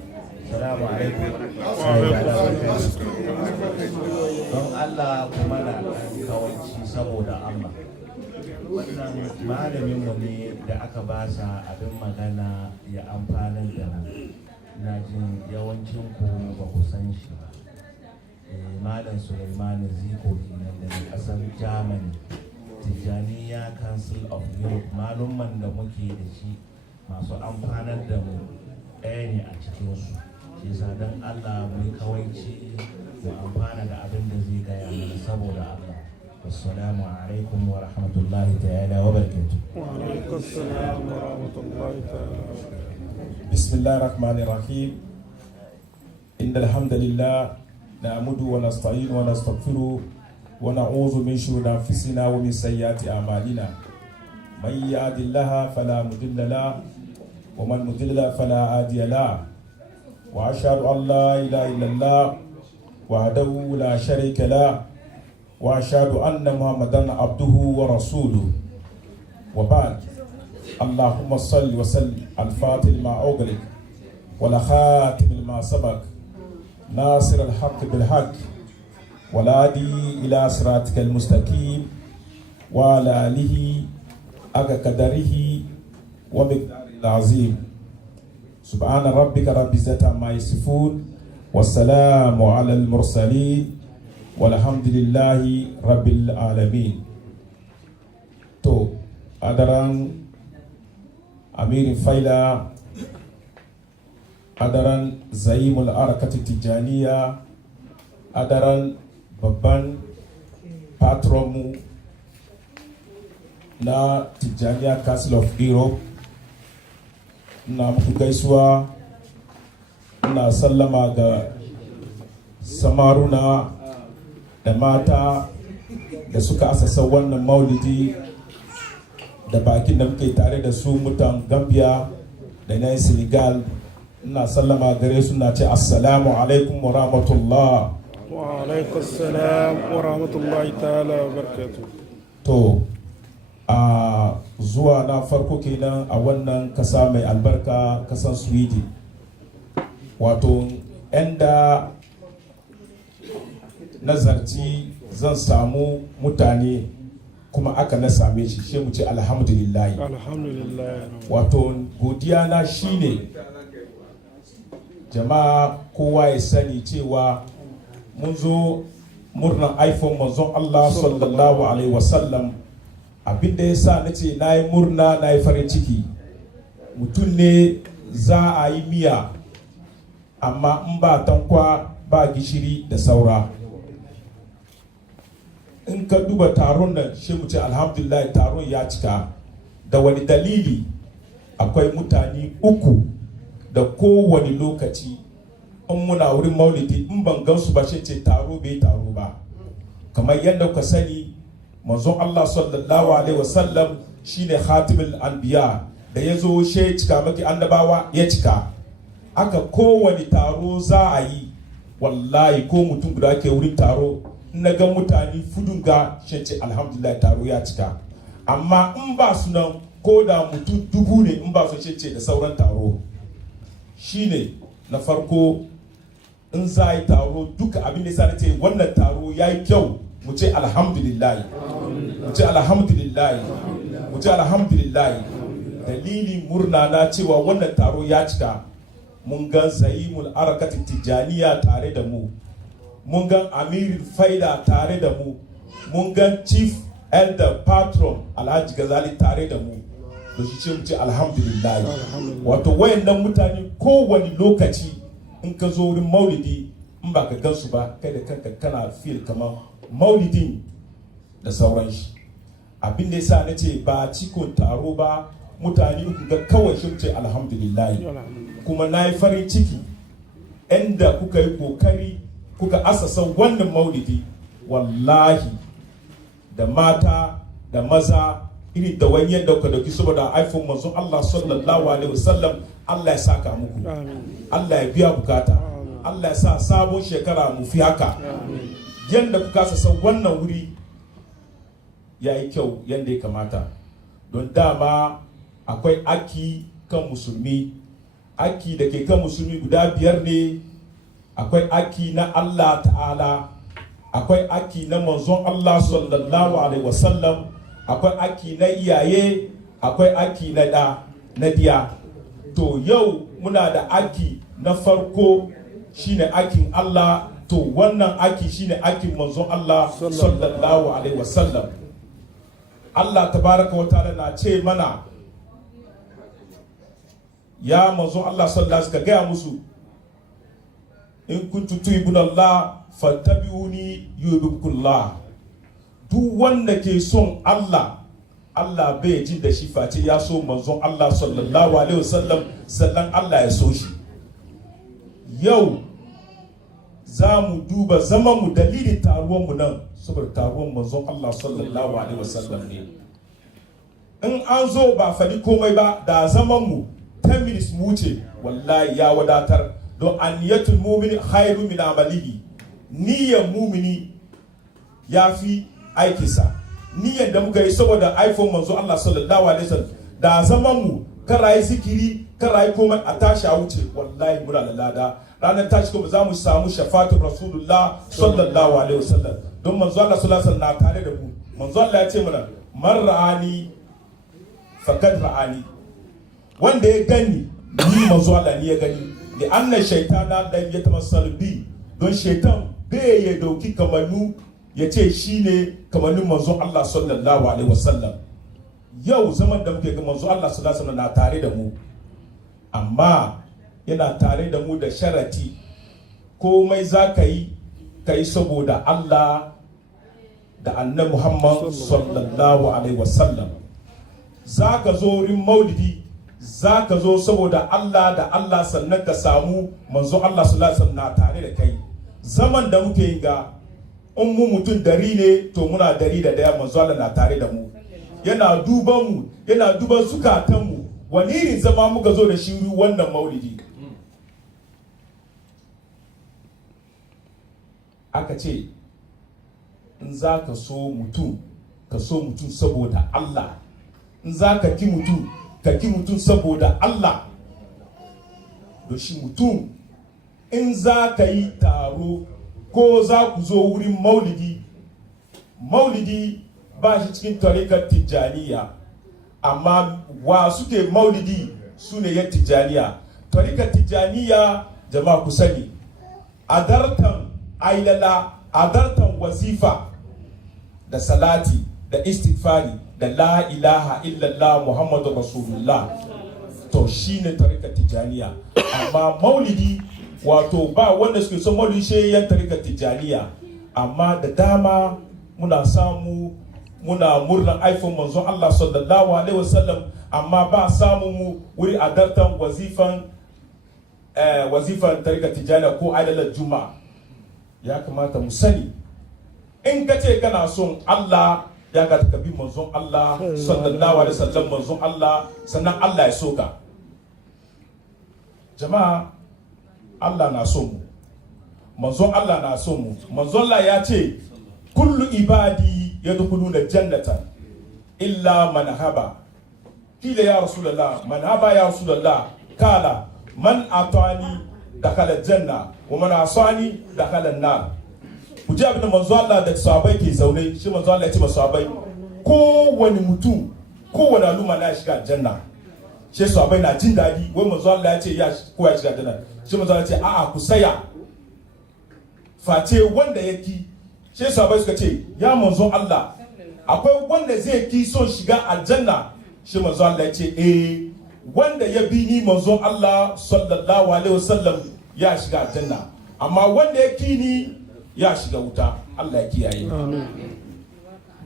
Assalamu alaikum. Don Allah kuma na kawanci saboda Allah. Wannan malaminmu ne da aka ba sa abin magana ya amfanar da mu. Na jin yawancin ku ba ku san shi ba. Malam Suleiman Ziko kenan daga ƙasar Germany. Tijjaniya Council of Europe, malumman da muke da shi masu amfanar da mu ɗaya ne a cikinsu. Shi yasa don Allah mu kawaici mu amfana da abin da zai gaya mana saboda Allah. Assalamu alaikum wa rahmatullahi ta'ala wa barakatuh. Wa alaikum assalam wa rahmatullahi ta'ala. Bismillahir Rahmanir Rahim. Innal hamdalillah na'mudu wa nasta'inu wa nastaghfiru wa na'udhu min shururi anfusina wa min sayyiati a'malina. May yahdihillahu fala mudilla lahu wa man yudlil fala hadiya lahu. Wa ashhadu an la ilaha illallah wahdahu la sharika lahu wa ashhadu anna Muhammadan abduhu wa rasuluhu. Wa ba'd. Allahumma salli wa sallim al-fatih lima ughliq wal khatim lima sabaq nasir al-haqq bil haqq wal hadi ila siratikal mustaqim wa ala alihi aga qadarihi wa miqdaril azim. Subhana rabbika rabbil izzati amma yasifun wassalamu ala al-mursalin walhamdulillahi rabbil alamin. To adaran amirin faila, adaran zaimul arakati tijaniya, adaran babban patronmu na Tijjaniya Council of Europe, na muku gaisuwa, na sallama ga samaruna da mata da suka asasa wannan maulidi da bakin da muke tare da su mutan Gambia da na Senegal. Ina sallama gare su na ce assalamu alaikum wa rahmatullah. Wa alaikum assalam wa rahmatullahi ta'ala wa barakatuh. To a zuwa na farko kenan a wannan kasa mai albarka, kasan Sweden. Wato yanda nazarci zan samu mutane kuma aka na same shi, shi mu ce alhamdulillah. Alhamdulillah. Wato godiya na shine jama'a kowa ya sani cewa mun zo murnan iPhone manzon Allah sallallahu alaihi wasallam. Abinda ya sa na ce na yi murna, na yi farin ciki, mutum ne za a yi miya amma in ba tankwa ba gishiri da saura. In ka duba taron nan shi mu ce alhamdulillah taron ya cika. Da wani dalili? Akwai mutane uku da kowane lokaci in muna wurin maulidi in ban gansu ba shi ce taro bai taro ba. Kamar yadda ka sani manzon Allah sallallahu alaihi wasallam shine khatimul anbiya, da yazo shi cika maki annabawa ya cika. Aka kowane taro za a yi, wallahi ko mutum guda ke wurin taro na ga mutane fudun ga shi ce alhamdulillah taro ya cika. Amma in ba su nan ko da mutum dubu ne in ba su ce da sauran taro. Shine na farko in za a yi taro duka abin da sa ce wannan taro ya yi kyau, mu ce alhamdulillah, mu ce alhamdulillah, mu ce alhamdulillah. Dalili murna na cewa wannan taro ya cika. Mun ga zaimul arakati tijaniya tare da mu, mun ga amirin faida tare da mu, mun ga chief elder patron Alhaji Gazali tare da mu. To shi ce mu ce alhamdulillah. Wato wayannan mutane kowane lokaci in ka zo wurin maulidi in ba ka gansu ba kai da kanka kana feel kamar maulidin da sauran shi. Abin da yasa na ce ba cikon taro ba, mutane uku ga kawai shi mu ce alhamdulillah. Kuma na yi farin ciki inda kuka yi kokari kuka asasa wannan maulidi, wallahi da mata da maza iri da wani yadda kuka dauki saboda iPhone manzon Allah sallallahu alaihi wasallam. Allah ya saka muku, Allah ya biya bukata, Allah ya sa sabon shekara mu fi haka. Yanda kuka asasa wannan wuri ya yi kyau yanda ya kamata, don dama akwai aki kan musulmi, aki da ke kan musulmi guda biyar ne. Akwai aki na Allah ta'ala, akwai aki na manzon Allah sallallahu alaihi wasallam, akwai aki na iyaye, akwai aki na da na diya. To yau muna da aki na farko shine akin Allah, to wannan aki shine akin manzon Allah sallallahu alaihi wasallam. Allah tabaraka wa ta'ala na ce mana, ya manzon Allah sallallahu alaihi wasallam, ka gaya musu, in kuntu tuhibbunallah fattabi'uni yuhibbukumullah. Duk wanda ke son Allah, Allah bai jin da shi face ya so manzon Allah sallallahu alaihi wasallam, sannan Allah ya so shi. Yau za mu duba zaman mu, dalilin taruwan mu nan saboda taruwan manzon Allah sallallahu alaihi wasallam ne. In an zo ba faɗi komai ba, da zaman mu 10 minutes mu wuce, wallahi ya wadatar. Don aniyatul mumini khairu min amalihi, niyyar mumini ya fi aikinsa. Niyyar da muka yi saboda iPhone manzo Allah sallallahu alaihi wasallam, da zaman mu karayi zikiri, karayi komai a tashi a wuce, wallahi muna da lada. Ranar tashi kuma za mu samu shafatu Rasulullah sallallahu alaihi wasallam. Don manzo Allah sallallahu alaihi wasallam na tare da mu. Manzo Allah ya ce mana, man ra'ani faqad ra'ani. Wanda ya gani, ni manzo Allah ni ya gani. Da annan shaitana dan ya tamassal bi, don shaitan bai ya dauki kamannu ya ce shine kamannin manzon Allah sallallahu alaihi wasallam. Yau zaman da muke ga manzon Allah sallallahu alaihi wasallam na tare da mu, amma yana tare da mu da sharati. Komai za ka yi saboda Allah da annabi Muhammad sallallahu alaihi wasallam. Za ka zo wurin maulidi, za ka zo saboda Allah da Allah, sannan ka samu manzo Allah sallallahu alaihi wasallam na tare da kai. Zaman da muke yi ga, in mu mutum dari ne, to muna dari da daya, manzo Allah na tare da mu. Yana duban mu, yana duban zukatan mu. Wani irin zama muka zo da shi wannan maulidi? Aka ce, in za ka so mutum, ka so mutum saboda Allah. In za ka ki mutum, ka ki mutum saboda Allah. Da shi mutum, in za ka yi taro ko za ku zo wurin maulidi, maulidi ba shi cikin tarikar tijjaniya, amma wa suke maulidi su ne yan tijjaniya. Tarikar tijjaniya, jama'a ku sani, adartan ailala, adartan wazifa da salati da istighfari da la ilaha illallah Muhammadu Rasulullah, to shine tarikar tijaniya. Amma maulidi, wato ba wanda suke son maulidi shi yan tarikar tijaniya, amma da dama muna samu muna murnan iPhone manzon Allah sallallahu alaihi wasallam, amma ba samu mu wuri adartan wazifan tarikar tijaniya ko aidalar juma'a. Ya kamata mu sani, in ka ce kana son Allah, ya ga ka bi manzon Allah sallallahu alaihi wasallam, manzon Allah, sannan Allah ya soka. Jama'a, Allah na so mu, manzon Allah na so mu. Manzon Allah ya ce, kullu ibadi yadkhuluna jannata illa man haba. Kila ya Rasulullah, man haba ya Rasulullah? Kala, man atani dakhala janna wa man asani dakhala an-nar. Ku ji abin da manzo Allah da sahabbai ke zaune, shi manzo Allah ya ce ma sahabbai, kowane mutum, kowane al'umma na shiga janna. Shi sahabbai na jin dadi, wai manzo Allah ya ce ya kowa shiga janna. Shi manzo Allah ya ce a'a, ku saya, face wanda ya ki. Shi sahabbai suka ce, ya manzo Allah, akwai wanda zai ki son shiga aljanna? Shi manzo Allah ya ce wanda ya bi ni manzo Allah sallallahu alaihi wasallam ya shiga aljanna, amma wanda ya ki ni ya shiga wuta. Allah ya kiyaye.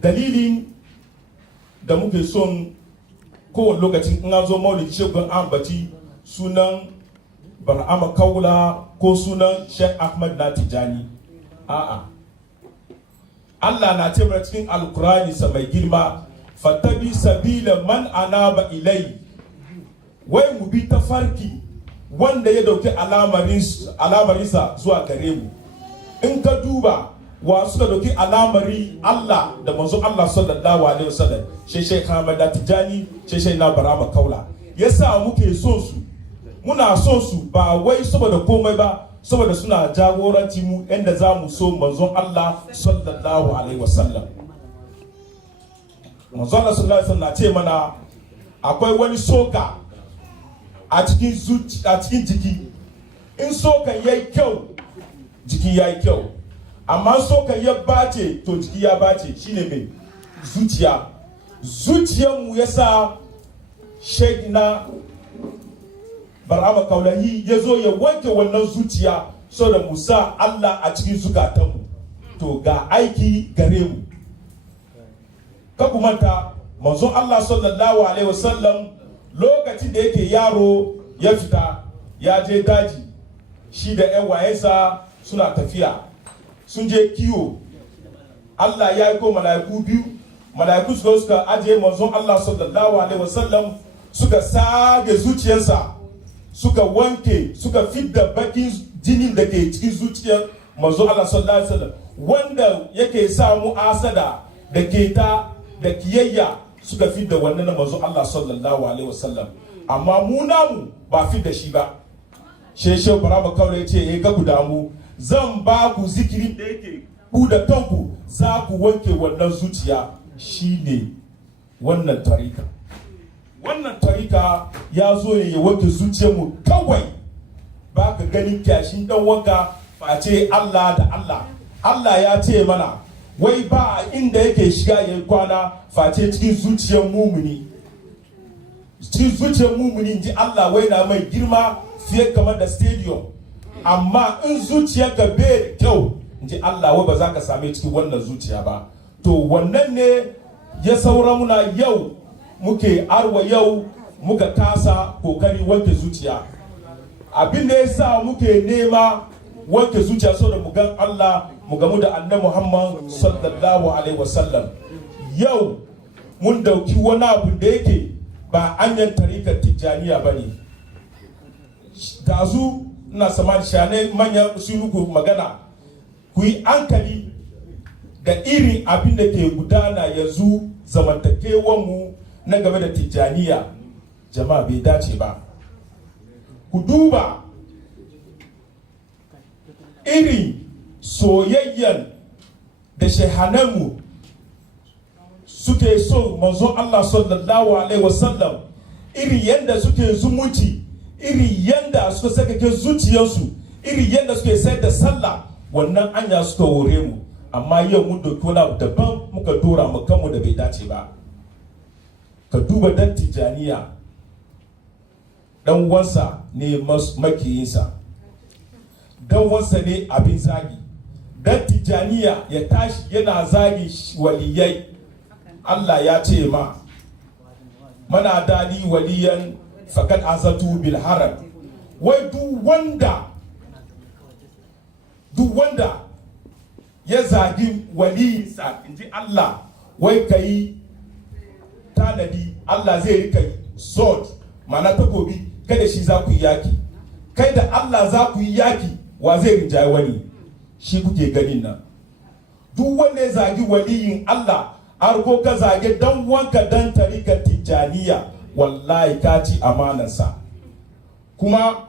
Dalilin da muke son kowane lokacin in an zo maulidi shegun ambaci sunan Barhama Kaula ko sunan Sheikh Ahmad na Tijani. A'a, Allah na ce mana cikin Alkurani sa mai girma, fatabi sabila man anaba ilai, wai mu bi ta farki wanda ya dauki alamarinsa zuwa gare mu. In ka duba wa suka dauki alamari Allah da manzo Allah sallallahu alaihi wasallam, Sheikh Ahmad Tijani, Sheikh na Barhama Kaula. Yasa muke son su, muna so su ba wai saboda komai ba, saboda suna jagoranci mu inda za mu so manzon Allah sallallahu alaihi wasallam. Manzon Allah sallallahu alaihi wasallam na ce mana akwai wani soka a cikin jiki. In sokan yayi kyau, jiki yayi kyau. Amma sokan ya bace, to jiki ya bace. Shine mai zuciya. Zuciyarmu yasa Sheikh na Barhama Kaulahi ya zo ya wanke wannan zuciya saboda mu sa Allah a cikin zukatanmu. To ga aiki gare mu. Ka ku manta manzon Allah sallallahu alaihi wasallam lokacin da yake yaro ya fita ya je daji, shi da ƴan wayensa suna tafiya, sun je kiwo. Allah ya yi ko mala'iku biyu, mala'iku suka ajiye manzon Allah sallallahu alaihi wasallam, suka sage zuciyarsa, suka wanke, suka fidda bakin jinin da ke cikin zuciyar manzon Allah sallallahu alaihi wasallam, wanda yake samu asada da keta da kiyayya, suka fidda wannan manzon Allah sallallahu alaihi wasallam. Amma mu namu ba fidda shi ba. Sheshe Barhama Kaulahi ya ce ga ku damu, zan ba ku zikirin da yake ku da kanku za ku wanke wannan zuciya, shine wannan tarika. Wannan tarika ya zo ne ya wanke zuciyarmu kawai. Ba ka ganin kyashin dan wanka face Allah da Allah. Allah ya ce mana wai ba inda yake shiga yayin kwana face cikin zuciyar mumuni. Cikin zuciyar mumuni ji Allah wai na mai girma fiye kamar da stadium. Amma in zuciyarka bai kyau, ji Allah wai ba za ka same cikin wannan zuciya ba. To wannan ne ya saura muna yau, muke arwa yau muka kasa kokari wanke zuciya. Abin da ya sa muke nema wanke zuciya so da mu gan Allah, mu gamu da annabi Muhammad sallallahu alaihi wasallam. Yau mun dauki wani abu da yake ba anyan tarikar Tijjaniya bane. Dazu ina samani shane manyan sunuku magana, ku yi hankali da irin abin da ke gudana yanzu zamantakewanmu na game da Tijjaniya. Jama'a bai dace ba. Ku duba irin soyayyan da shehananmu suke so manzon Allah sallallahu alaihi wasallam, irin yanda suke zumunci, irin yanda suka saka ke zuciyarsu, irin yanda suke sayar da sallah, wannan anya suka hore mu. Amma yau mun dauki wani abu daban muka dora mu kanmu da bai dace ba. Ka duba dan Tijjaniya, dan wansa ne makiyinsa, dan wansa ne abin zagi. Dan Tijjaniya ya tashi yana zagi waliyai. Allah ya ce ma mana dali waliyan fakat azatu bil haram. Wai duk wanda ya zagi waliyinsa, inji Allah, wai kai tanadi Allah zai rika sword, mana takobi, kada shi za ku yi yaki. Kai da Allah za ku yi yaki, wa zai rinjaye wani? Shi kuke ganin nan. Duk wanda ya zagi waliyin Allah, har ko ka zage dan wanka dan tarikar Tijjaniya, wallahi ka ci amanarsa. Kuma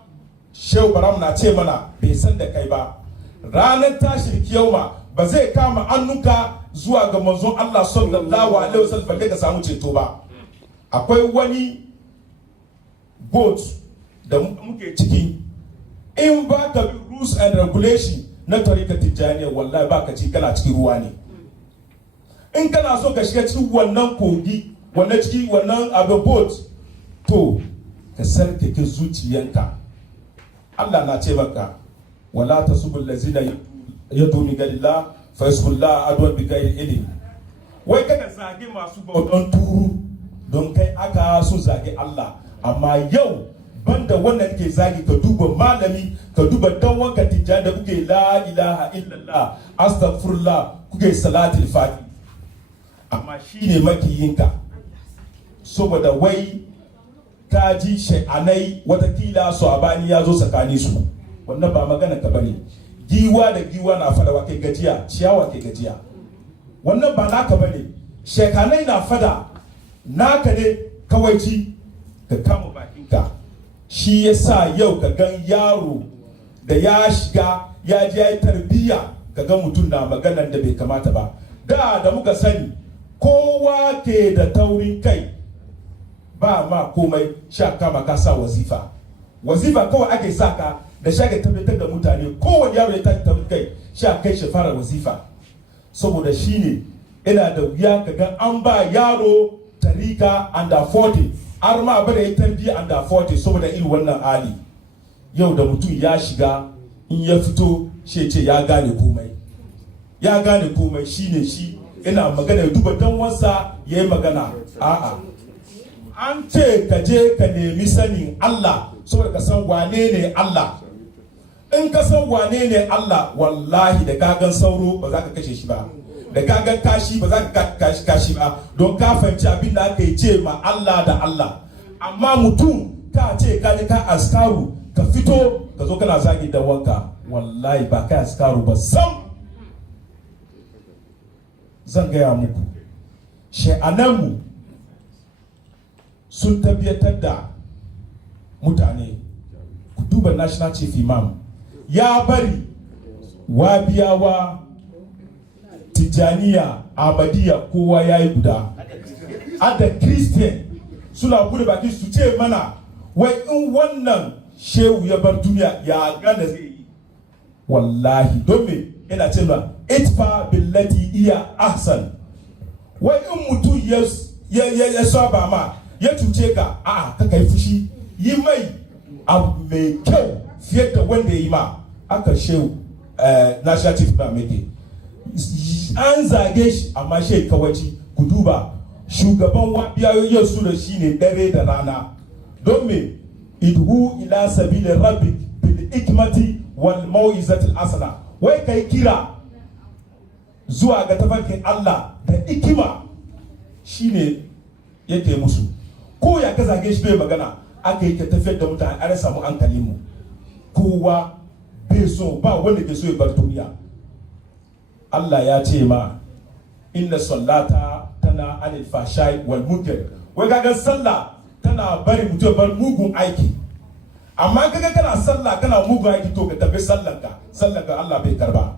Shehu Baram na ce mana bai san da kai ba. Ranar tashin kiyama ba zai kama annunka zuwa ga manzon Allah sallallahu alaihi wasallam balle ka samu ceto ba. Akwai wani boat da muke ciki, in ba ka bi rules and regulation na tarikar Tijjaniya, wallahi ba ka ci, kana cikin ruwa ne. In kana so ka shiga cikin wannan kogi, wannan ciki wannan abin boat, to ka sarkake zuciyanka. Allah na ce maka wala tasubul lazina yaduni galillah fa yasbullah adwan bi ghairi ilm. Wai kada zage masu bautan turu don kai aka so zage Allah. Amma yau banda wannan ke zagi, ka duba malami, ka duba dan wanka Tijjani da kuke la ilaha illallah astaghfirullah, kuke salatul fati, amma shine makiyinka saboda wai kaji shai'anai watakila su abani ya zo tsakani su. Wannan ba magana ka bane. Giwa da giwa na fada, wa ke gajiya, ciyawa ke gajiya. Wannan ba naka bane. Shai'anai na fada, naka ne kawai ci ka kama bakinka. shi yasa yau ka gan yaro da ya shiga ya je ya yi tarbiyya ka ga mutum na maganar da bai kamata ba. Da muka sani kowa ke da taurin kai ba ma komai sha kama ka sa wazifa kawai ake sa ka da shage tabbatar da mutane kowane yaro ya tashi taurin kai sha kai shi fara wazifa saboda shine ina da wuya ka ga an ba yaro tarika under 40 har ma bada ya tarbiyya under 40 saboda irin wannan hali. Yau da mutum ya shiga in ya fito shi ce ya gane komai shine shi ina magana ya duba dan wasa ya yi magana. A'a, an ce ka je ka nemi sanin Allah saboda ka san wane ne Allah. In ka san wane ne Allah, wallahi da kagan sauro ba za ka kashe shi ba, da kagan kashi ba za ka kashi ba, don ka fahimci abin da aka yi ce ma Allah da Allah. Amma mutum ka ce ka je ka askaru ka fito ka zo kana zagi da wanka, wallahi ba kai askaru ba sam. Zan gaya muku sha'ananmu sun tabbatar da mutane. Ku duba National Chief Imam ya bari Wabiyawa, Tijaniya, Ahmadiyya kowa ya yi guda. Ada Christian suna bude baki su ce mana wai in wannan shehu ya bar duniya ya gane zai yi. Wallahi don me ina ce ma itfa billati iya ahsan. Wai in mutum ya saba ma ya cuce ka, a'a ka kai fushi, yi mai abu mai kyau fiye da wanda ya yi ma. Aka shehu National Chief ba meke an zage shi amma shi kawaci. Ku duba shugaban Wabiyawa su da shi ne dare da rana. Don me idhu ila sabili rabbik bil hikmati wal mau'izatil hasana. Wai kai kira zuwa ga tafarkin Allah da hikima shine yake musu. Ko ya ka zage shi bai magana, aka yi ka tafiyar da mutane an samu hankalin mu. Kowa bai so, ba wanda ke so ya bar duniya. Allah ya ce ma inna sallata tana anil fashai wal munkar. Wai kaga sallah tana bari mutum bar mugun aiki. Amma kaga kana sallah kana mugun aiki to ka tafi sallanka Allah bai karba.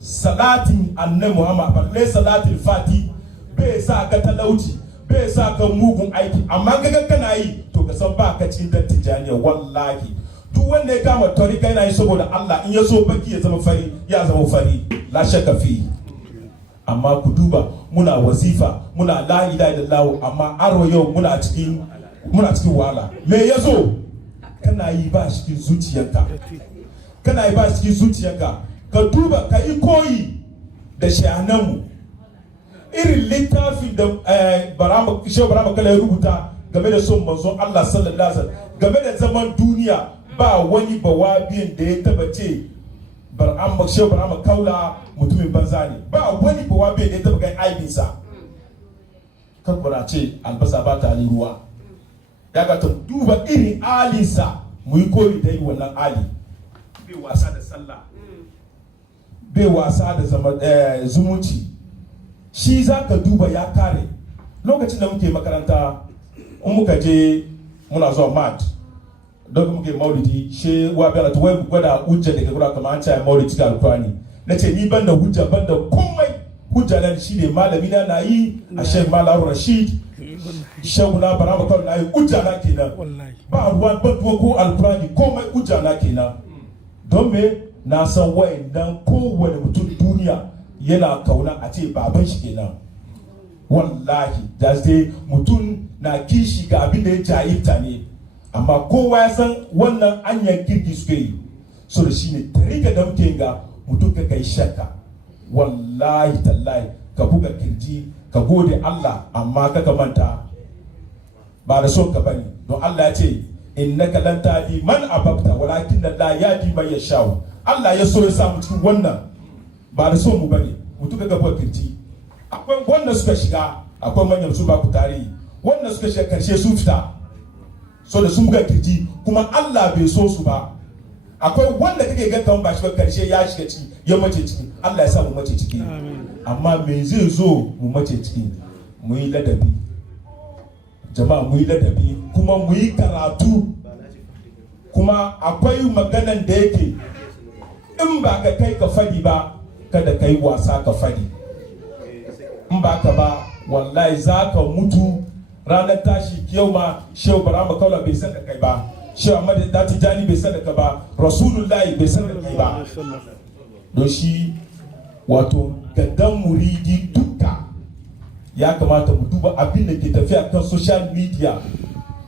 Salatin annabi Muhammad balle salatul fati bai sa ka talauci, bai sa ka mugun aiki. Amma kaga kana yi to ka san ba ka cikin dattijaniya. Wallahi duk wanda ya kama tarika yana yi saboda Allah, in ya so baki ya zama fari ya zama fari, la shakka fi. Amma ku duba muna wazifa muna la ilaha illallah, amma aro yau muna cikin wahala. Me yazo kana yi ba cikin zuciyarka, ka duba ka yi koyi da shayananmu. Irin littafin da Shehu Barama Kala ya rubuta game da son manzon Allah sallallahu alaihi wasallam, game da zaman duniya, ba wani bawabiyin da ya taba ce Shehu Barama Kaula mutumin banza ne. Ba wani bawabiyin da ya taba kai aibinsa. Kan bara ce albasa ba ta ruwa. Ya ga ta duba irin alinsa mu yi koyi da yi wannan ali. Bai wasa da sallah, bai wasa da zumunci. Shi za ka duba ya kare. Lokacin da muke makaranta, in muka je muna zuwa mat, don muke maulidi, shi Wabiyawa ta wai gwada hujja daga gura kamar an ce maulidi cikin alkurani. Na ce ni ban da hujja, ban da komai. Hujja nan shi ne malami na yi a Sheikh Malam Rashid, Shehu na Barama Kawai na yi hujja na kenan. Ba ruwan ban ko alkurani komai hujja na kenan. Don me na san wayannan kowane mutum duniya yana kauna a ce baban shi kenan. Wallahi da sai mutum na kishi ga abin da ya jahilta ne, amma kowa ya san wannan anyan kirki suke yi. So da shi ne tarika da muke ga mutum ka kai shakka. Wallahi tallahi ka buga kirji ka gode Allah, amma ka manta ba da son ka bane. Don Allah ya ce innaka lan tahdi man ababta walakin Allah yahdi man yasha. Allah ya so ya samu cikin wannan, ba da son mu bane. Mutum ka buga kirji. Akwai wanda suka shiga, akwai manyan su ba ku tarihi, wanda suka shiga karshe su fita, so da sun buga kirji kuma Allah bai so su ba. Akwai wanda kake ga kan ba shi karshe ya shiga ciki ya mace ciki, Allah ya sa mu mace ciki. Amma me zai zo mu mace ciki? Mu yi ladabi jama'a, mu yi ladabi kuma mu yi karatu. kuma akwai maganan da yake in ba ka kai ka fadi ba kada ka yi wasa ka fadi, in ba ka ba wallahi za ka mutu ranar tashi yau ma shehu barama kaula bai san da kai ba, shehu ahmad da tijani bai san da kai ba, rasulullahi bai san da kai ba. don shi wato gaddan muridi duka ya kamata mu duba abin da ke tafiya kan social media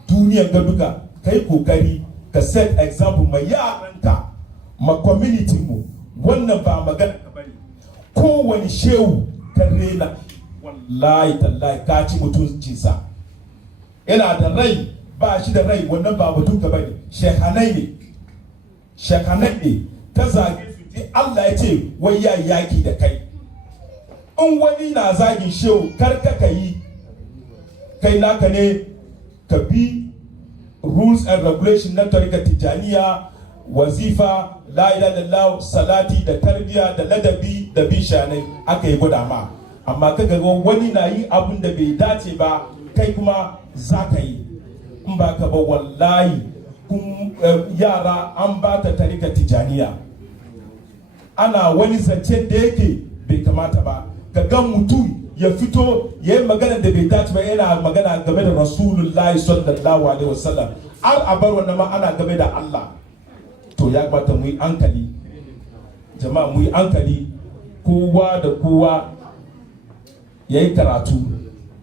duniyar ga duka, kai kokari ka set example ma yaranka ma community mu. Wannan ba magana ka bane, kowane shehu ka rena wallahi tallahi ka ci mutuncinsa. Yana da rai ba shi da rai, wannan ba batun ka bane, shehanai ne ka zage su. Allah ya ce wai ya yaki da kai. In wani na zagin shehu karka ka yi, kai naka ne ka bi rules and regulation na tarika tijaniya, wazifa, la ilaha illallah, salati da tarbiya da ladabi da bin shanai aka yi gwada ma. Amma kaga wani na yi abin da bai dace ba, kai kuma za ka yi. In ba ka ba wallahi yara an ba ta tarika tijaniya, ana wani zancen da yake bai kamata ba. Ka ga mutum ya fito ya yi magana da bai dace ba, yana magana game da rasulullahi sallallahu alaihi wasallam, har a bar wannan ma ana game da Allah. To ya kamata mu yi hankali jama'a, mu yi hankali, kowa da kowa ya yi karatu,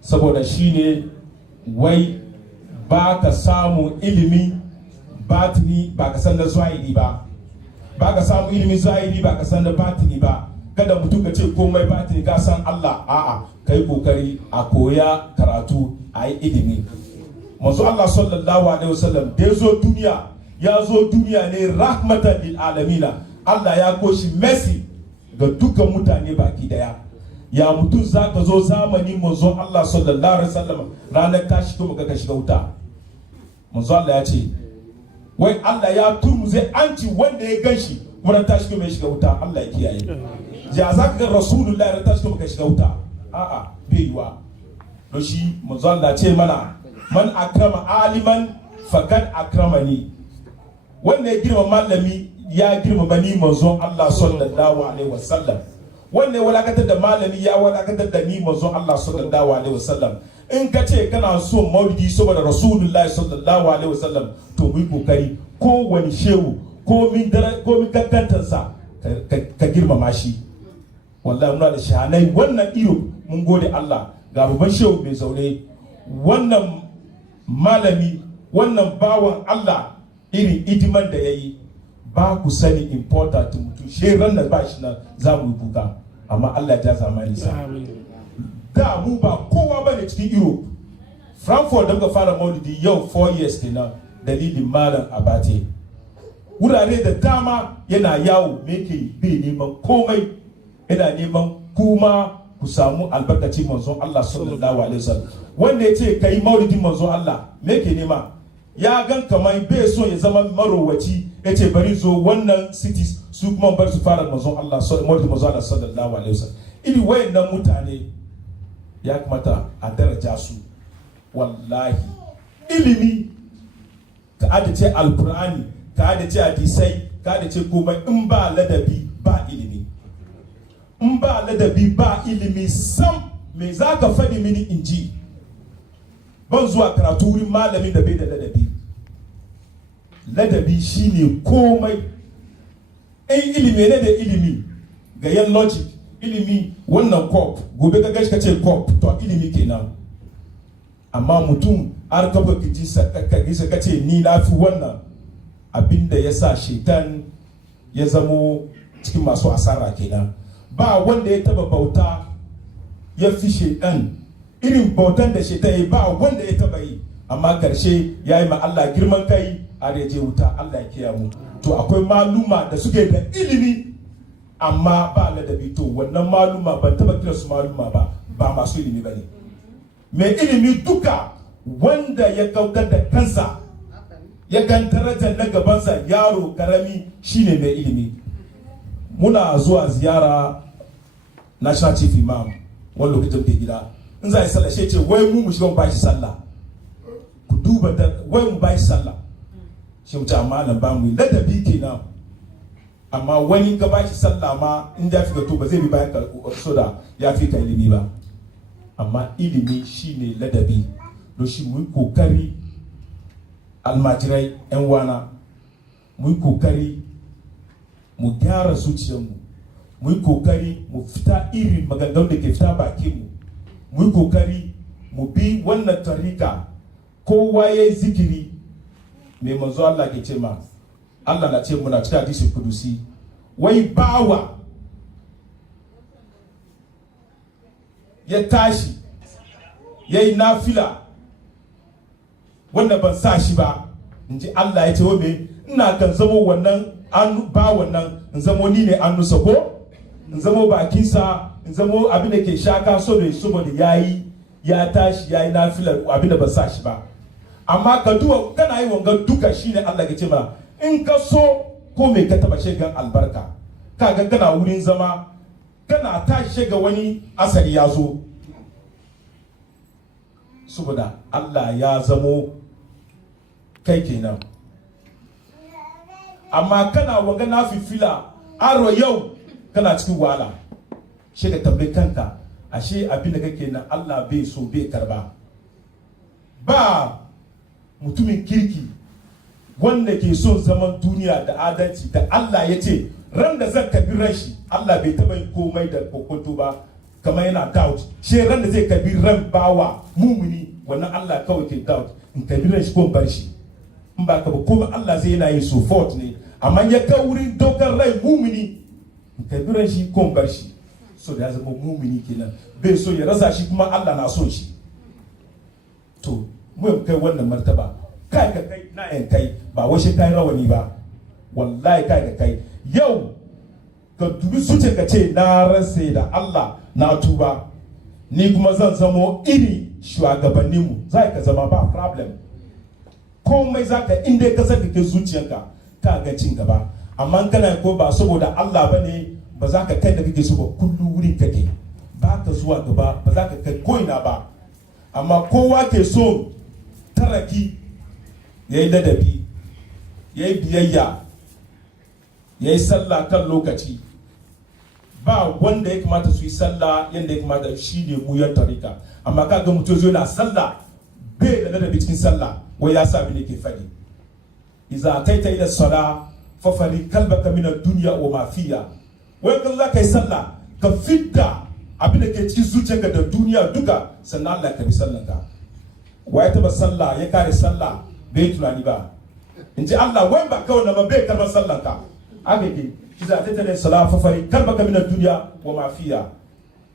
saboda shi ne wai ba ka samu ilimi batini ba ka san da zahiri ba, ba ka samu ilimin zahiri ba ka san da batini ba. Kada mutum ka ce komai batini ka san Allah, a'a kai kokari a koya karatu, a yi ilimi. Manzo Allah sallallahu alaihi wasallam da ya zo duniya ne rahmatan lil alamina. Allah ya koshi mercy ga dukkan mutane baki daya. Ya mutum za ka zo zamani manzo Allah sallallahu alaihi wasallam ranar ka shiga maka ka shiga wuta. Manzo Allah ya ce wai Allah ya turmuze anci wanda ya ganshi kuma ta shiga mai shiga wuta. Allah ya kiyaye. Ya za ka ga rasulullahi ta shiga maka shiga wuta? A'a bai yiwa. Don shi manzo Allah ce mana man akrama aliman faqad akramani. Wanda ya girma malami ya girma ni manzon Allah sallallahu alaihi wasallam. Wanda ya walakatar da malami ya walakatar da ni manzon Allah sallallahu alaihi wasallam. In ka ce kana so maulidi saboda rasulullahi sallallahu alaihi wasallam, to mu yi kokari kowane shehu ko min kankantarsa ka girmama shi. Wallahi muna da shahanai wannan iyo mun gode Allah, ga babban shehu mai zaune, wannan malami, wannan bawan Allah irin idiman da ya yi, ba ku sani important mutum shi ranar ba shi nan za mu yi kuka, amma Allah ya zamani sa. Da mu ba kowa ba ne cikin Europe. Frankfurt da muka fara maulidi yau 4 years kenan, dalilin malam Abate. Wurare da dama yana yawo me ke bai neman komai, yana neman kuma ku samu albarkaci manzon Allah sallallahu alaihi wasallam. Wanda ya ce kai maulidin manzon Allah me ke nema? Ya gan kamar bai so ya zama marowaci, ya ce bari zo wannan cities su kuma bar su fara manzon Allah sallallahu alaihi wasallam. Iri wayannan mutane ya kamata a daraja su. Wallahi ilimi ka adace alkur'ani, ka adace hadisai, ka adace komai, in ba ladabi ba ilimi. In ba ladabi ba ilimi sam, me za ka faɗi mini in ji? Ban zuwa karatu wurin malamin da bai da ladabi. Ladabi shine komai. In ilimi ne da ilimi ga yan logic, ilimi wannan cop gobe ka gashi ka ce cop, to ilimi kenan. Amma mutum har ka baki ji saka ka ce ni na fi wannan, abinda ya sa shaitan ya zamo cikin masu asara kenan. Ba wanda ya taba bauta ya fi shaitan, irin bautan da shaitan ya ba wanda ya taba yi, amma karshe ya yi ma Allah girman kai a je wuta. Allah ya kiyaye mu. To akwai maluma da suke da ilimi amma ba ladabi, to wannan maluma ban taba kira su maluma ba masu ilimi bane. Mai ilimi duka wanda ya kautar da kansa ya gan darajar na gabansa, yaro karami shine mai ilimi. Muna zuwa ziyara National Chief Imam wani lokacin da gida, in za a yi sallah shi ce wai mu shiga mu bashi sallah. Ku duba da wai mu bashi sallah. shi mu ce amma nan ba mu ladabi kenan. Amma wani ka ba shi sallah ma in ya fi ga to ba zai bi bayan ka so da ya fi ka ilimi ba. Amma ilimi shine ladabi. Don shi mu yi kokari almajirai 'yan wana, mu yi kokari mu gyara zuciyarmu, mu yi kokari mu fita irin maganganun da ke fita bakinmu, mu yi kokari mu bi wannan tarika. Kowa ya yi zikiri mai manzo Allah ke ce ma, Allah na ce muna cikin hadisi kudusi, wai bawa ya tashi ya yi nafila wanda ban sa shi ba, in ji Allah ya ce wa me ina kan zamo wannan ba wannan in zamo ni ne an nusa ko in zamo bakinsa in zamo abin da ke shaka saboda ya tashi ya yi nafilar abin da ban sa shi ba. Amma ka duwa kana yi wanga duka shine Allah ke ce mana in ka so ko me ka taba shegan albarka, kaga kana wurin zama kana tashi ga wani asali ya zo, saboda Allah ya zamo kai kenan. Amma kana wanga na fifila aro yau kana cikin wahala, shi ka tambayi kanka ashe abin da kake na Allah bai so bai karba. Ba mutumin kirki wanda ke son zaman duniya da adalci da Allah ya ce ran da zan kabi ran shi, Allah bai taba yin komai da kokonto ba kamar yana doubt. Shi ran da zai kabi ran bawa mumuni, wannan Allah kawai ke doubt in kabi ran shi ko bar shi. In ba ka ba kuma Allah zai yana yin support ne, amma ya ka wurin dokar rai mumini in kabi ran shi ko bar shi. So da ya zama mumini kenan, bai so ya rasa shi kuma Allah na son shi. To mu kai wannan martaba, kai ka kai na yan kai ba wai shi kai rawani ba, wallahi kai ka kai yau ka dubi zuciya ka ce na rasa da Allah na tuba, ni kuma zan zamo iri shugabanninmu, za ka zama ba problem. Komai za ka inda ka saka ke zuciyanka ka ga cin gaba. Amma kana ko ba saboda Allah bane ba za ka kai da kake so ba, kullu wurin kake ba ka zuwa gaba, ba za ka kai koina ba. Amma kowa ke so taraki yayi ladabi, yayi biyayya, yayi sallah kan lokaci. Ba wanda ya kamata su yi sallah yanda ya kamata, shi ne mu yan tarika. Amma kaga mutum zo na sallah bai da ladabi cikin sallah, wai ya sa abin da ke fadi. Iza taita ila sala fa fari kalbaka min ad-dunya wa ma fiha. Wai kan za ka yi sallah ka fidda abin da ke cikin zuciyarka da duniya duka, sannan Allah ka bi sallanka. Wai ta ba sallah ya kare sallah bai tunani ba, in ji Allah wai ba kawai na ba bai karɓar sallanka. Haka ke iza taita ila sala fa fari kalbaka min ad-dunya wa ma fiha.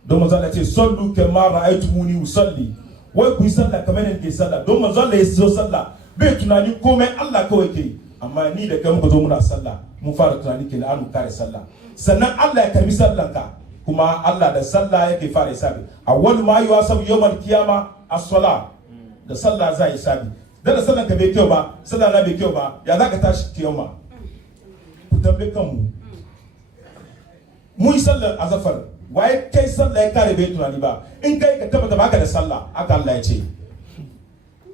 Don manzo Allah ce sallu kama ra'aytumuni usalli, wai ku yi sallah kamar yadda ke sallah. Don manzo Allah ya zo sallah bai tunani komai, Allah kawai ke. Amma ni da kai muka zo muna sallah mun fara tunani kenan an kare sallah, sannan Allah ya karbi sallanka. Kuma Allah da sallah yake fara hisabi. Awwal ma yuhasabu yawmal qiyama as-salah, da sallah za hisabi. Da sallan ka bai kyau ba, sallah na bai kyau ba, ya zaka tashi kiyama? Ku tambaye kanmu. Mu yi sallar azafar, waye kai sallah ya kare bai tunani ba, in kai ka tabbata baka da sallah, aka Allah ya ce.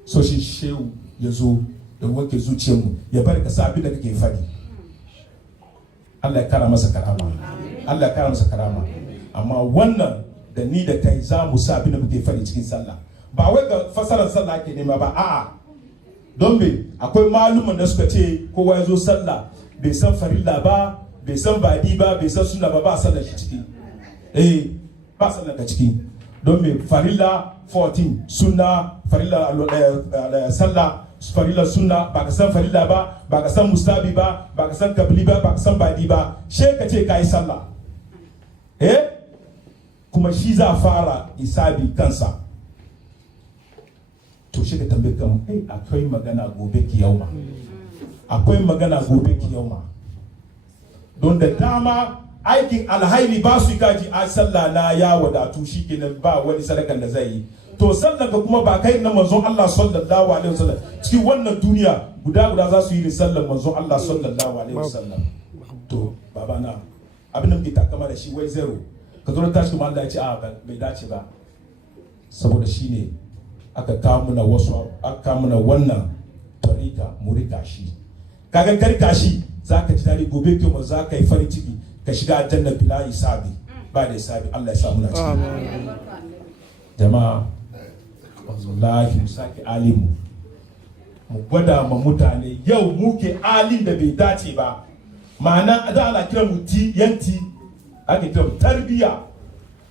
So shi shehu ya zo da wanke zuciyarmu, ya bari ka sa abin da kake fadi. Allah ya kara masa karama, Allah ya kara masa karama. Amma wannan da ni da kai za mu sa abin da muke fadi cikin sallah, ba wai ga fasarar sallah ke nema ba, a'a. Don me akwai malumin da suka ce kowa ya zo sallah bai san farilla ba, bai san badi ba, bai san sunna ba, ba sallar shi ciki. Ba sallar ka ciki. Don me farilla 14, sunna farilla sallah farilla sunna, ba ka san farilla ba, ba ka san mustabi ba, ba ka san kabli ba, ba ka san badi ba, she ka ce ka yi sallah. Kuma shi za fara isabi kansa. To shi ka tambaye kan akwai magana gobe kiyauma, akwai magana gobe kiyauma. Don da dama aikin alhairi ba su kaji a sallah na ya wadatu, shi kenan ba wani sadakan da zai yi. To sallan ka kuma ba kai na manzon Allah sallallahu alaihi wasallam cikin wannan duniya guda za su yi sallan manzon Allah sallallahu alaihi wasallam. To baba na abin da muke takama da shi wai zero, ka zo tashi kuma Allah ya ce a bai dace ba, saboda shi ne aka kawo muna wannan tarika mu rika shi. kaga karka shi zaka ji dadi gobe kuma zaka yi farin ciki ka shiga aljanna bila hisabi ba da hisabi Allah ya samu na ciki jama'a wallahi mu saki alimu mu gwada ma mutane yau muke alin da bai dace ba ma'ana da ana kira mu yanti ake kira tarbiya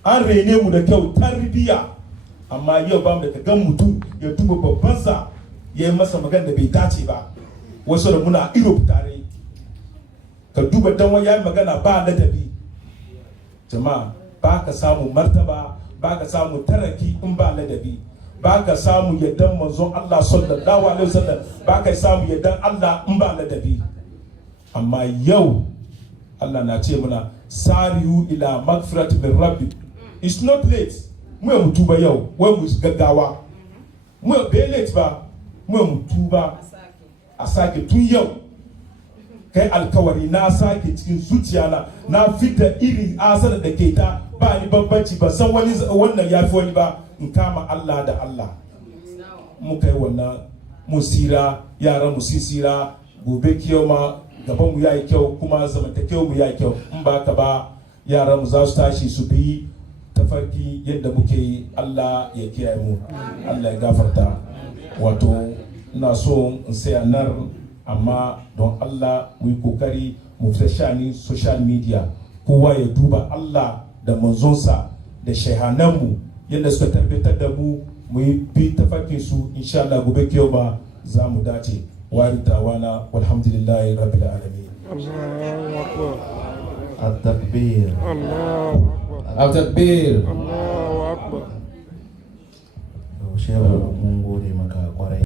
an rene mu da kyau tarbiya amma yau ba mu da gan mutum ya tuba babban sa ya yi masa magana da bai dace ba wasu da muna ido tare ka duba dan wani yayi magana ba ladabi jama'a ba ka samu martaba ba ka samu taraki in ba ladabi ba ka samu yaddan manzon Allah sallallahu alaihi wasallam ba ka samu yaddan Allah in ba ladabi amma yau Allah na ce muna sariyu ila magfirat min rabbi it's not late mu mu tuba yau wai mu gaggawa mu be late ba mu tuba a sake tun yau kai alkawari na sake cikin zuciya na fita irin asar da ke ta ba ni bambanci ba san wani wannan yafi wani ba in kama Allah da Allah mu kai wannan musira yaran mu sisira gobe kiyoma gaban mu yayi kyau kuma zamantakewa mu yayi kyau in ba ka ba yaran mu za su tashi su bi tafarki yadda muke Allah ya kiyaye mu Allah ya gafarta wato ina so in sai nan amma don Allah mu yi kokari mu fita shani social media kowa ya duba Allah da manzonsa da shehananmu yadda suka tabbatar da mu mu yi bi tafarkin su insha Allah gobe kiyoma za mu dace wari tawana walhamdulillahi rabbil alamin Allahu akbar التكبير Allahu akbar التكبير Allahu akbar Shehu